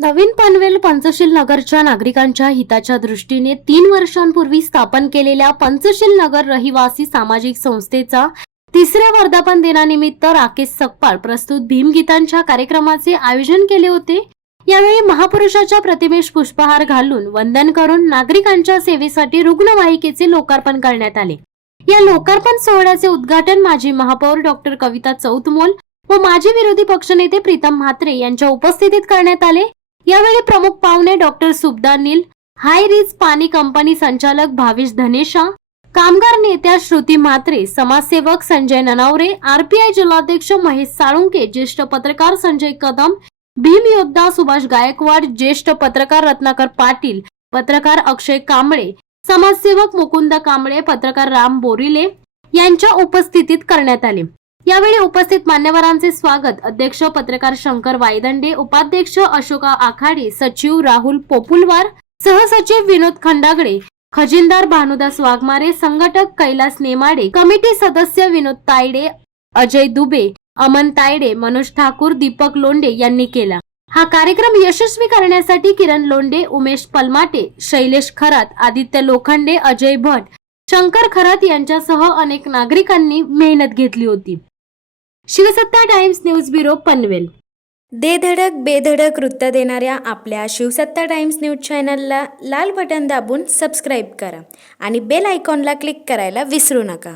नवीन पनवेल पंचशील नगरच्या नागरिकांच्या हिताच्या दृष्टीने 3 वर्षांपूर्वी स्थापन केलेल्या पंचशील नगर रहिवासी सामाजिक संस्थेचा तिसऱ्या वर्धापन दिनानिमित्त राकेश सकपाळ प्रस्तुत भीमगीतांच्या कार्यक्रमाचे आयोजन केले होते। यावेळी महापुरुषाच्या प्रतिमेस पुष्पहार घालून वंदन करून नागरिकांच्या सेवेसाठी रुग्णवाहिकेचे लोकार्पण करण्यात आले। या लोकार्पण सोहळ्याचे उद्घाटन माजी महापौर डॉक्टर कविता चौतमोल व माजी विरोधी पक्षनेते प्रीतम म्हात्रे यांच्या उपस्थितीत करण्यात आले। यावेळी प्रमुख पाहुणे डॉक्टर सुबदा नील, हाय रिच पाणी कंपनी संचालक भावेश धनेशा, कामगार नेत्या श्रुती म्हात्रे, समाजसेवक संजय ननावरे, आरपीआय जिल्हाध्यक्ष महेश साळुंके, ज्येष्ठ पत्रकार संजय कदम, भीम योद्धा सुभाष गायकवाड, ज्येष्ठ पत्रकार रत्नाकर पाटील, पत्रकार अक्षय कांबळे, समाजसेवक मुकुंद कांबळे, पत्रकार राम बोरिले यांच्या उपस्थितीत करण्यात आले। यावेळी उपस्थित मान्यवरांचे स्वागत अध्यक्ष पत्रकार शंकर वायदंडे, उपाध्यक्ष अशोका आखाडे, सचिव राहुल पोपुलवार, सहसचिव विनोद खंडागळे, खजिनदार भानुदास वाघमारे, संघटक कैलास नेमाडे, कमिटी सदस्य विनोद तायडे, अजय दुबे, अमन तायडे, मनोज ठाकूर, दीपक लोंढे यांनी केला। हा कार्यक्रम यशस्वी करण्यासाठी किरण लोंढे, उमेश पलमाटे, शैलेश खरात, आदित्य लोखंडे, अजय भट, शंकर खरात यांच्यासह अनेक नागरिकांनी मेहनत घेतली होती। शिवसत्ता टाइम्स न्यूज ब्युरो पनवेल। दे धडक बेधडक वृत्त देणाऱ्या आपल्या शिवसत्ता टाइम्स न्यूज चॅनलला लाल बटन दाबून सबस्क्राईब करा आणि बेल आयकॉनला क्लिक करायला विसरू नका।